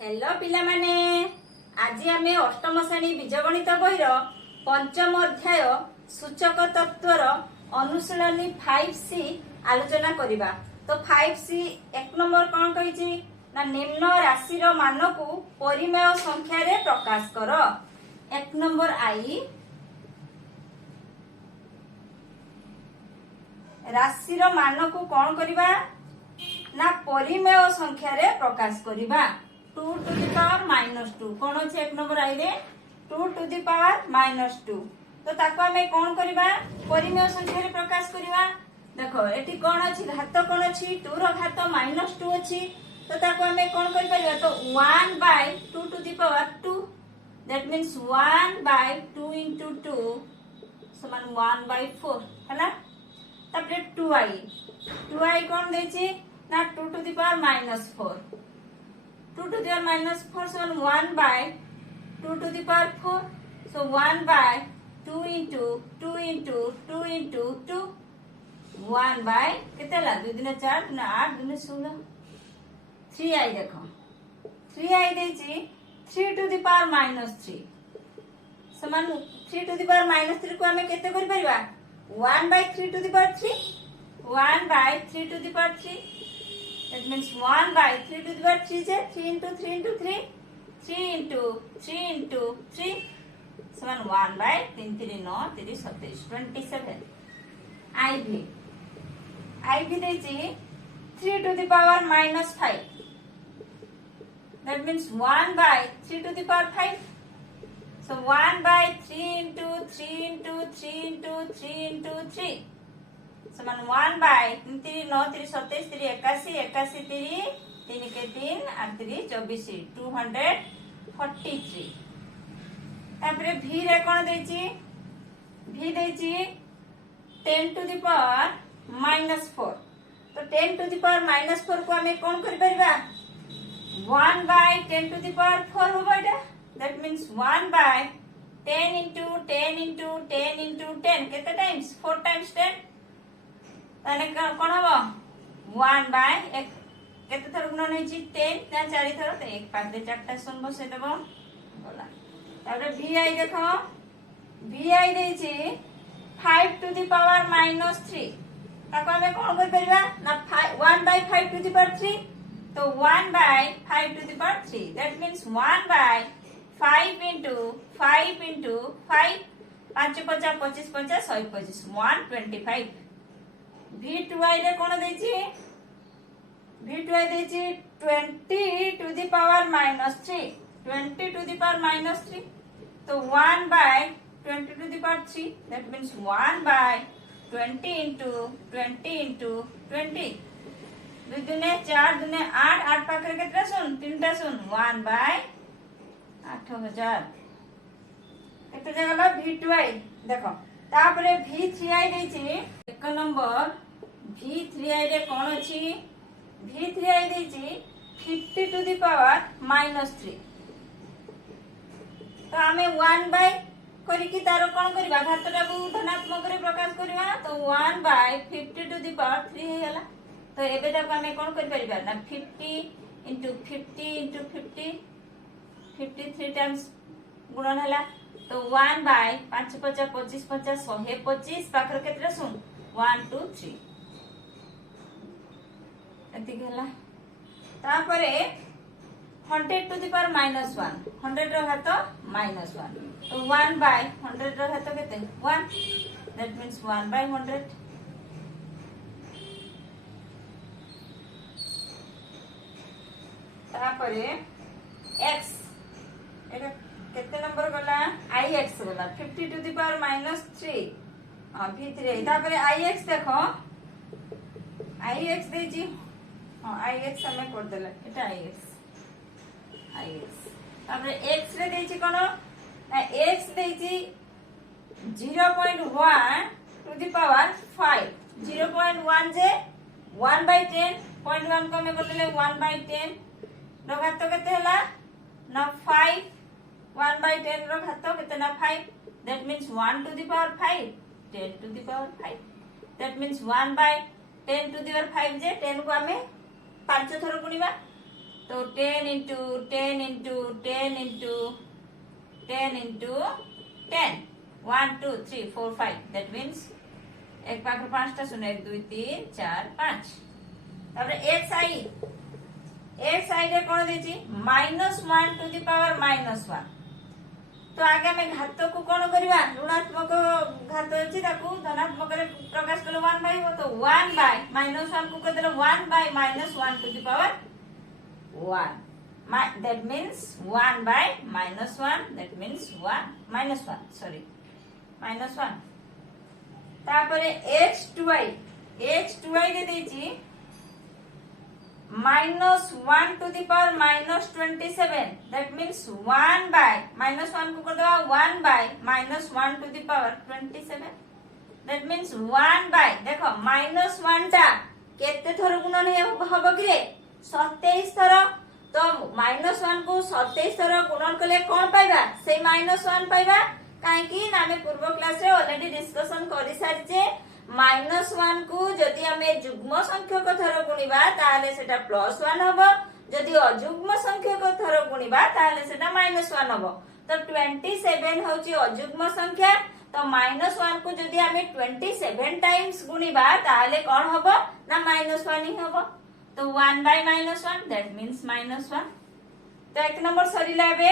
Hello पिला माने आज आमे अष्टम श्रेणी बीजगणित बहिर पंचम अध्याय सूचक तत्वर अनुशीलनी 5C आलोचना करिबा। तो 5C एक नंबर कौन कहिछि ना निम्न राशि रो मान को परिमेय संख्या रे प्रकाश कर। एक नंबर आई राशि रो मान को कौन करिबा ना परिमेय संख्या रे प्रकाश करिबा। 2 to the power -2 कौन अच्छे एक नंबर आई रे 2 to the power -2। तो ताको हमें कौन करिबा परिमेय संख्या रे प्रकाश करिबा। देखो एठी कौन अछि घात कौन अछि 2 रो घात -2 अछि। तो ताको हमें कौन करि परिबा तो 1/2 to the power 2 that means 1/2 into 2 समान 1/4 हैला। तापर 2i कौन देछि ना 2 to the power -4 2 to the power -4 so 1/2 to the power 4 so 1/2 into 2 into 2 into 2 1 by कितना ला 2 दिन 4 दिन 8 दिन 16 3i देखो 3i देछि 3 to the power -3 समान 3 to the power -3 को हमें केते करि परिबा 1/3 to the power 3 1/3 to the power 3 that means 1/3 to the power 3 is 3 into 3 into 3 3 into 3 into 3 समान 1/3 3 9 3 27 27 IV देछि 3 to the power -5 that means 1/3 to the power 5 so 1/3 into 3 into 3 into 3 into 3 समान 1/3 9 3 27 3 81 81 3 3 के 3 8 3 24 243 तापरे v रे कोन देछि v देछि 10 to the power -4 तो 10 to the power -4 को हमें कोन करि परबा 1/10 to the power 4 होबा एटा that means 1/10 into 10 into 10 into 10 केते टाइम्स 4 times 10 ताने कोन हबो 1/1 केते थर गुणन होइछि 10 ता 4 थर तो 1 5 दे 4 टा शून्य बसे देबो बोला। तारे vi देखो vi देछि 5 to the power -3 ताको हमें कोन कर परबा ना 1/5 to the power 3 तो 1/5 to the power 3 that means 1/5 into 5 into 5 5 50 25 50 125 125 v2i रे कोन देछि v2i देछि 20 to the power -3 20 to the power -3 तो 1/20 to the power 3 that means 1/20 into 20 into 20 2 दुने 4 दुने 8 8 पाखरे केतरा सुन 3 टा सुन 1/8000 केते जगला v2i देखो तापरे v3i देछि एक नंबर v3i रे कोन अछि v3i देछि 50 to the power -3 तो हमें 1 करी की तारो कोन करबा घातटा को धनात्मक रे प्रकाश करबा तो 1/50 to the power 3 हे गेला। तो एबे तक हमें कोन करि परिबा ना 50 into 50 into 50 53 टाइम्स गुणन हला तो 1/5 50 25 50 125 पाखर केतरा सुन 1 2 3 एति गेला। तापरे 100 to the power -1 100 रो घात -1 तो 1/100 रो घात केते 1 दैट मींस 1/100 तापरे x एटा केते नंबर गला ix गला 50 to the power -3 हां v3 तापरे ix देखो ix देछि हां ix हमें कर देला एटा ix तापरे x रे देछि कोन ना x देछि 0.1 to the power 5 0.1 जे 1/10 0.1 को हमें बोलले 1/10 रो घात केते हला ना 5 1/10 रो घात केते ना 5 that means 1 to the power 5 10 to the power 5 that means 1/10 to the power 5 जे 10 को हमें 5 थर गुणीबा तो 10 into 10 into 10 into 10 into 10 1 2 3 4 5 that means एक पाखर 5टा शून्य 1 2 3 4 5 तापर एक साइड रे कोन देछि -1 टू द पावर -1 तो आगे में घात को कौन करवा ऋणात्मक घात अच्छी धनात्मक प्रकाश कले 1 बाय हो तो 1 बाय -1 को कर 1 by -1 to the power 1 that means 1 by -1 that means 1 sorry -1 तापरे h2i दे देछि -1 to the power -27 that means 1 by -1 को कर दवा 1 by -1 to the power 27 that means 1 by देखो -1 टा केते थर गुणन हबो कि 27 थर तो -1 को 27 थर गुणन कले कोन पाइबा से -1 पाइबा काहे कि ना हम पूर्व क्लास रे ऑलरेडी डिस्कशन करि सारिजे -1 को जदि हमें जुग्म संख्यक थर गुणिबा ताले सेटा +1 हबो जदि अजुग्म संख्यक थर गुणिबा ताले सेटा -1 हबो तो 27 होची अजुग्म संख्या तो -1 को जदि हमें 27 टाइम्स गुणिबा ताले कोन हबो ना -1 ही हबो तो 1 by -1 that means -1 तो एक नंबर सरीला बे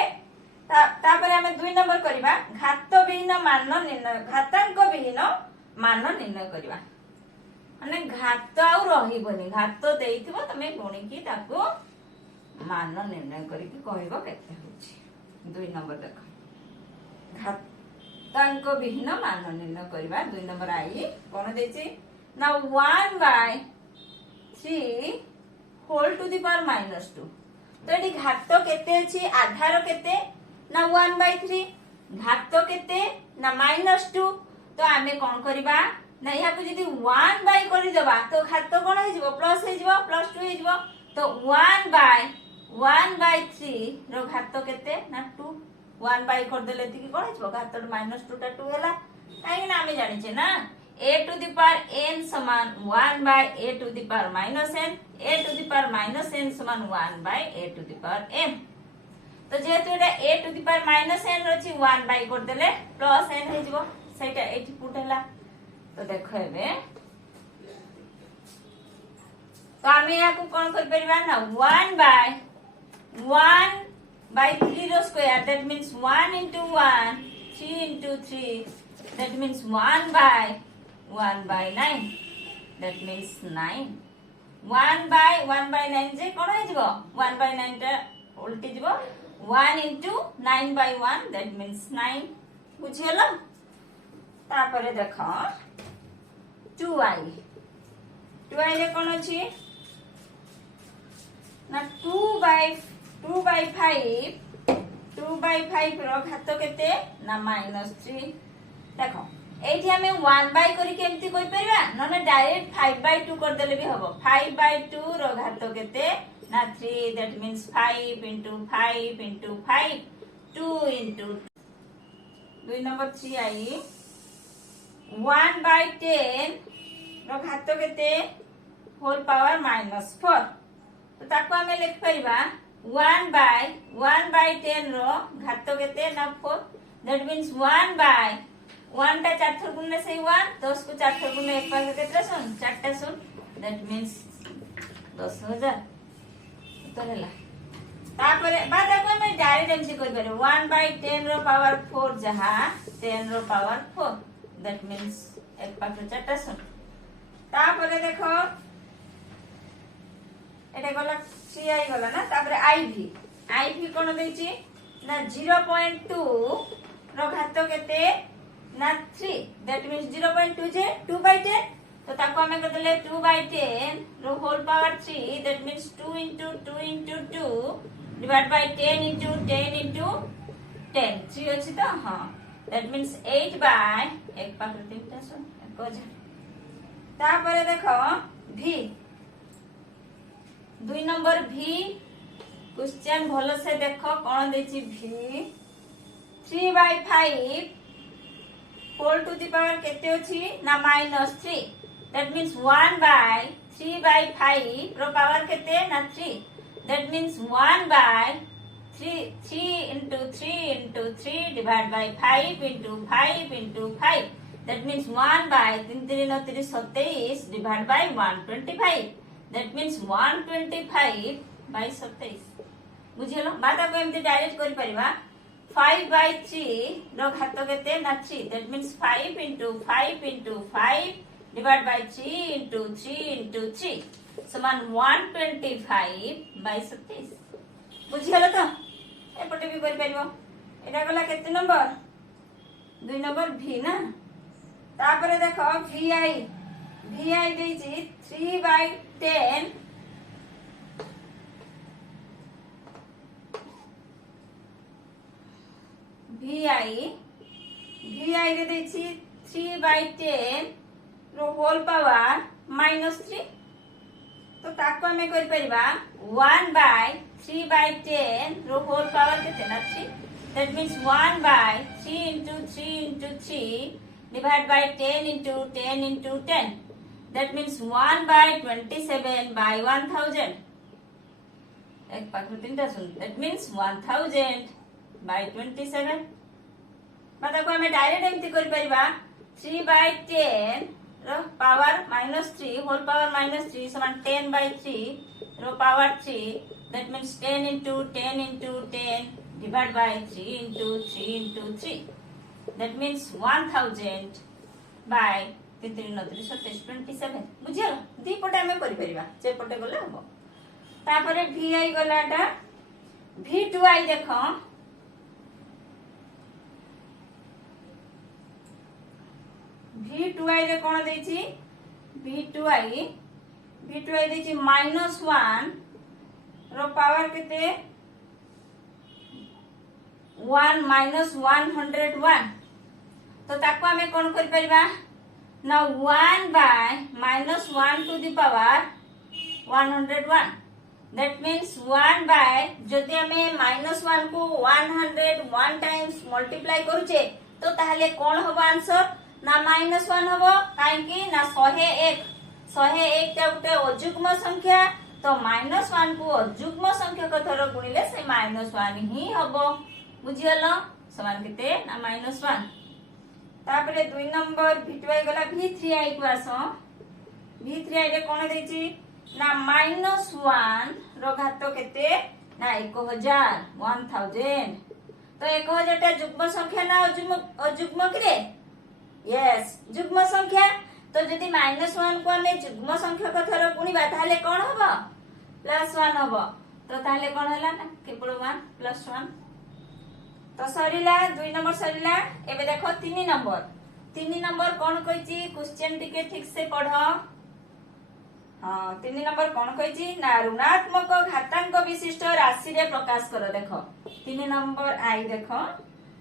तापर हमें 2 नंबर करिबा घात विहीन मान निर्णय घातांक विहीन मान निर्णय करवा माने घात आउ रहिबनी घात देइथिबो तमे गुणी की ताको मान निर्णय करिकि कहइबो केते होछि 2 नंबर देखो घातांक विहीन मान निर्णय करवा 2 नंबर आई कोन देछि ना 1 by 3 whole to the power -2 तो एटी घात केते अछि आधार केते ना 1 by 3 घात केते ना -2 तो आमे कोन करबा ना या को जदी 1 बाय करि देबा तो घात कोन हे जिवो प्लस हे जिवो +2 हे जिवो तो 1 by 3 रो घात केते ना 2 1 बाय कर देले ती कोन हे जिवो घात -2 टा 2 हैला काहे ना आमे जानि छे ना a to the power n समान 1 by a to the power -n a to the power -n समान 1 by a to the power m तो जेतु एटा a to the power -n रछि 1 बाय कर देले +n हे जिवो सेटा एठी पुट हैला तो देखो एबे तो आमे या को कोन कर परिबा ना 1 by 3 रो square that means 1 into 1 3 into 3 that means 1 by 9 that means 9 1 by 9 जे कोन हे जिवो 1 by 9 टा उल्टी जिवो 1 into 9 by 1 दैट मींस 9 बुझियलो तापरे देखो 2i रे कोन अछि ना 2 by 5 रो घात केते ना -3 देखो एठी हमें 1 बाय करी केमती कोइ परिबा नने डायरेक्ट 5 by 2 कर देले भी हबो 5 by 2 रो घात केते ना 3 that means 5 into 5 into 5 2 into 2 number 3 I 1 by 10 रो घात केते होल पावर -4 तो ताको हमें लिख परिबा 1 by 10 रो घात केते ना 4 दैट मींस 1 by 1 टा 4 थर गुणने से 1 10 को 4 थर गुणने एक पास केते सुन 4 टा सुन दैट मींस 10000 तो हैला तापरे बादा को हमें डायरेक्ट एमसी कर पारे 1 by 10 रो पावर 4 जहा 10 रो पावर 4 दैट मींस एक पास 4 टा सुन तापरे देखो एटा गला सीआई गला ना तापरे आईवी कोन देछि ना 0.2 रो घात केते ना 3 दैट मींस 0.2 जे 2 by 10 तो ताको हमें कर देले 2 by 10 रो whole power 3 that means 2 into 2 into 2 divide by 10 into 10 into 10 3 अछि तो हां दैट मींस 8 by एक पास 3 टा सुन एक जा तापरे देखो v 2 नंबर v क्वेश्चन भलो से देखो कोन देछि v 3 by 5 whole to the power केते अछि ना -3 दैट मींस 1 by 3 by 5 रो पावर केते ना 3 That means 1 by 3 into 3 into 3 divided by 5 into 5 into 5. That means 1 by 3 3 9 3 27 divided by 125. That means 125 by 27. बुझिलो बात को एमती डायरेक्ट करि परिबा 5 by 3 रो घात केते ना 3. That means 5 into 5 into 5 divided by 3 into 3 into 3 समान 125 by 27. बुझिलो तो एपटे भी करि परिबो. एटा गला केते नंबर 2 नंबर v ना. तापरे देखो vi देछि 3 by 10 vi रे देछि 3 by 10 रो होल पावर -3. तो ताको हमें करि परिबा 1 by 3 by 10 रो होल पावर केते ना 3. That means 1 by 3 into 3 into 3 divided by 10 into 10 into 10. That means 1 by 27 by 1000. एक पाखरु तीनटा सुन. That means 1000 by 27. मतलब को हमें डायरेक्ट एमती करि परिबा 3 by 10 रो पावर -3 होल पावर -3 समान 10 by 3 रो power 3. That means 10 into 10 into 10 divided by 3 into 3 into 3. That means 1000 by 3 3 9 3 27. बुझियो दी पटे हमें करि परिबा जे पटे गले हबो. तापरे vi गलाटा v2i देखो v2i रे कोन देछि v2i देछि -1 रो पावर केते 1 -101. तो ताको हमें कोन करि परिबा ना 1 by -1 to the power 101. That means 1 by जदि हमें -1 को 101 टाइम्स मल्टीप्लाई करूचे तो ताहले कोन हबो आंसर ना -1 हबो. काहे कि ना 101 टा उटे अजुग्म संख्या. तो -1 को अजुग्म संख्या को थरो गुणिले से -1 ही हबो. बुझियलो समान केते ना -1. तापरे 2 नंबर v2i गला v3i को आसो. v3i रे कोन देछि ना -1 रो घात केते ना 1000. तो 1000 टा जुग्म संख्या ना अजुग्म किरे. यस जुग्म संख्या. तो जदि -1 को हमें जुग्म संख्या को थरो गुणिबा ताहले कोन हबो +1 हबो. तो ताहले कोन हला ना केवल 1 +1. तो सरिला 2 नंबर सरिला. एबे देखो 3 नंबर कोन कहिची क्वेश्चन टिके ठीक से पढो. हां 3 नंबर कोन कहिची ना ऋणात्मक घातांक विशिष्ट राशि रे प्रकाश करो. देखो 3 नंबर आई देखो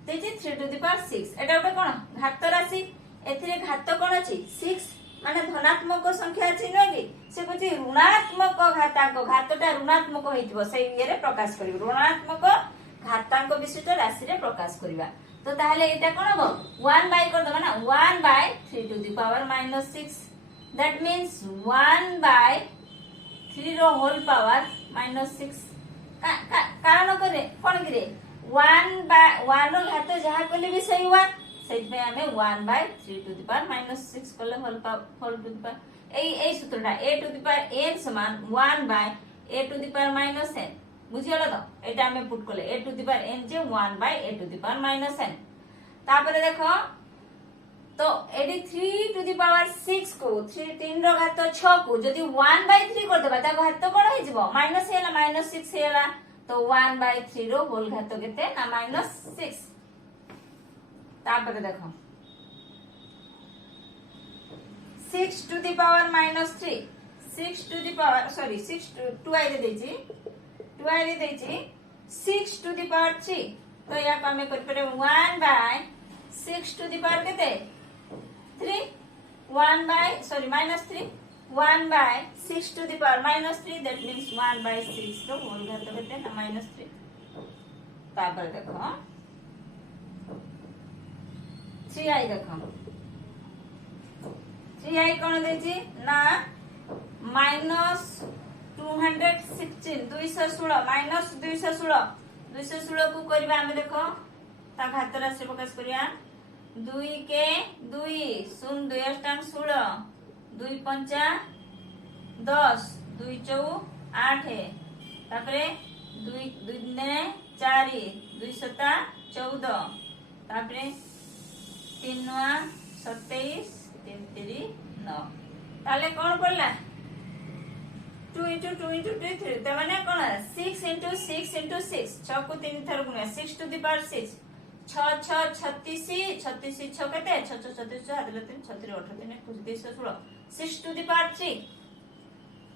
देछि 3 to the power 6. एटा उटे कोन घात राशि. एथिरे घात कोन अछि 6 माने धनात्मक संख्या अछि नै कि से कहछि ऋणात्मक घातांक. घातटा ऋणात्मक होइतिबो से इये रे प्रकाश करिवो. ऋणात्मक घातांक विशिष्ट राशि रे प्रकाश करिवा. तो ताहले एटा कोन हबो 1 बाय कर दबा ना 1 by 3 to the power -6. That means 1 by 3 रो होल पावर -6. कारण करे कोन किरे 1 by 1 रो घात जहा कले भी सही 1 सेट में हमें 1 by 3 to the power -6 कले whole to the power a सूत्रटा a to the power n समान 1 by a to the power -n. बुझियलो तो एटा हमें पुट कले a to the power n J 1 by a to the power -n. तापरे देखो तो AD 3 to the power 6 को 3 रो घात 6 को जदि 1 by 3 कर देबा ता घात कोन होई जिवो माइनस हेला -6 हेला. तो 1 by 3 रो होल घात केते ना -6. तापरे देखो 6 to the power -3 6 to the power sorry 6 to 2i रे देछि 6 to the power 3. तो या को हमें कर पड़े 1 by 6 to the power केते 3 1 by sorry -3 1 by 6 to the power -3. That means 1 by 6 row whole घात केते ना -3. तापर देखो 3i देखो 3i कोन देछि ना -2 216 216 माइनस 216 216 को करबा हम देखो ता घात राशि प्रकाश करिया 2 के 2 0 2 अष्टांग 16 2 पंचा 10 2 चौ 8 तापरे 2 2 ने 4 2 सता 14 तापरे 3 नुआ 27 3 3 9 ताले कौन पड़ला 2 into 2 into 2 3 तो माने कौन 6 into 6 into 6 6 को 3 थर गुणा 6 to the power 6 6 6 36 36 6 केते 6 6 36 हाथ ले 3 36 38 कुछ 216 6 to the power 3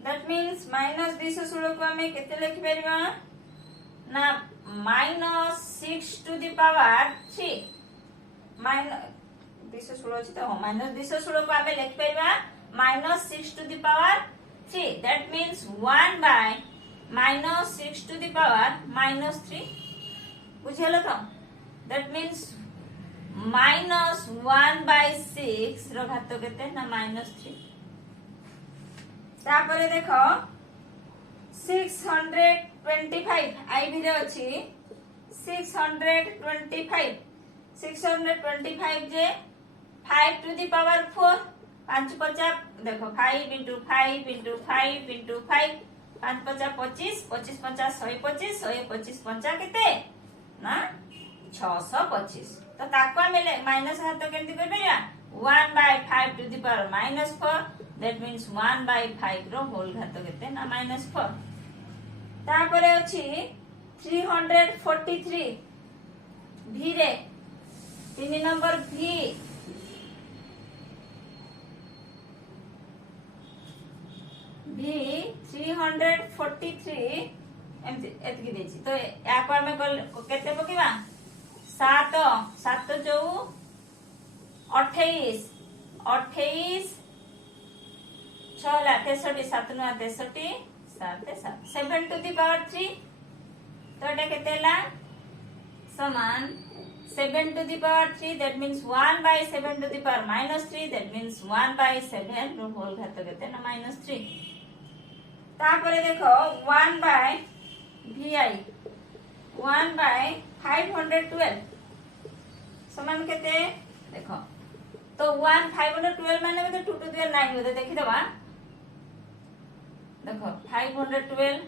that means minus 216 को हमें केते लिखि परिबा ना minus 6 to the power 3 minus 216 अछि तो minus 216 को हमें लिखि परिबा minus 6 to the power 3 that means 1 by minus 6 to the power minus 3 बुझेलो तो that means minus 1 by 6 रो घात केते ना minus 3 तापरे देखो 625 आई भी रे अछि 625 625 जे 5 to the power 4 5 50 देखो 5 into 5 into 5 into 5 5 50 25 25 50 125 125 50 केते ना 625 तो ताको मिले माइनस हाथ केंति कर परिया 1 by 5 to the power minus 4 that means 1 by 5 row whole घात केते ना minus 4 तापरे अछि 343 भी रे 3 नंबर भी भी 343 एमति एतकी देछि तो या पर में केते पकिबा 7 7 चौ 28 28 6 ला 63 7 नुआ 63 7 7 7 to the power 3 तो एटा केते ला समान 7 to the power 3 that means 1 by 7 to the power minus 3 that means 1 by 7 row whole घात केते ना minus 3 तापरे देखो 1 by vi 1 by 512 समान केते देखो तो 1 512 माने तो 2 to the 9 होते देखि दबा देखो 512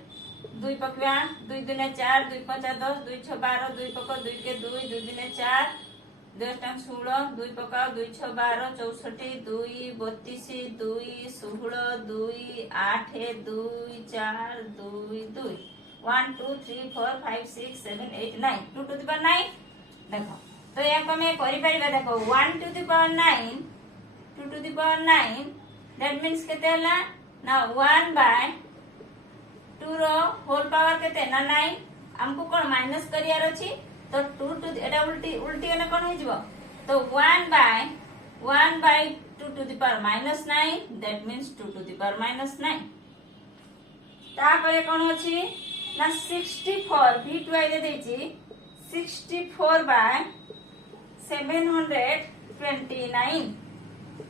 2 पकवा 2 दुने 4 2 5 10 2 6 12 2 पको 2 के 2 2 दुने 4 2 टाइम 16 2 पका 2 6 12 64 2 32 2 16 2 8 2 4 2 2 1 2 3 4 5 6 7 8 9 2 to the power 9 देखो तो या को मैं करि परिबा देखो 1 to the power 9 2 to the power 9 that means केते हला ना 1 by 2 रो होल पावर केते ना 9 हमको कोन माइनस करियार अछि तो 2 to एटा उल्टी उल्टी ने कोन हो जिवो तो 1 by 2 to the power minus 9 that means 2 to the power minus 9 तापरे कोन अछि ना 64 v2 आइले देछि 64 by 729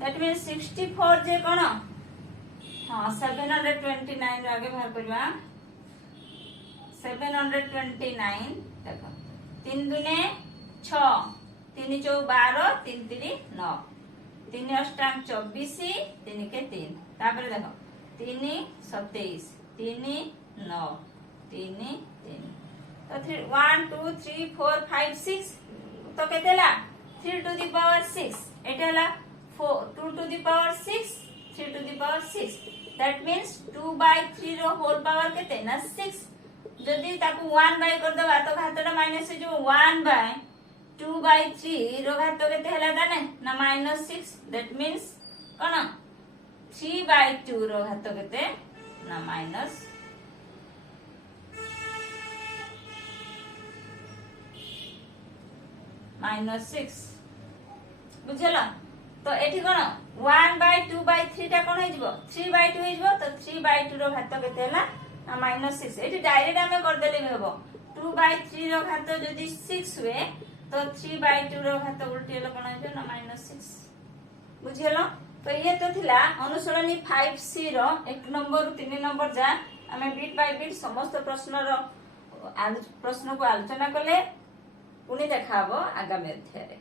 that means 64 जे कोन हां 729 आगे बाहर करबा 729 देखो 3 दुने 6 3 चौ 12 3 3 9 3 अष्टांग 24 3 के 3 तापर देखो 3 27 3 9 3 3 तो 1 2 3 4 5 6 तो केतेला 3 to the power 6 एटेला 4 2 to the power 6 3 to the power 6 that means 2 by 3 रो होल पावर केते ना 6 जदी ताकू 1 बाय कर दबा तो घातटा माइनस से जो 1 बाय 2 by 3 रो घात केते हला दाने ना -6 that means कोन 3 by 2 रो घात केते ना -6 बुझला तो एठी कोन 1 by 2 by 3 टा कोन हे जिवो 3 by 2 हे जिवो तो 3 by 2 रो घात केते हला ना -6 एठी डायरेक्ट हमें कर देले भी होबो 2 by 3 रो घात जदी 6 हुए तो 3 by 2 रो घात उल्टी हला कोन हे ना -6 बुझियलो तो ये तो थिला अनुसरणी 5C रो 1 नंबर 3 नंबर जा आम बिट बाय बिट समस्त प्रश्न को आलोचना कले पुणी देखा आगामी अध्याय।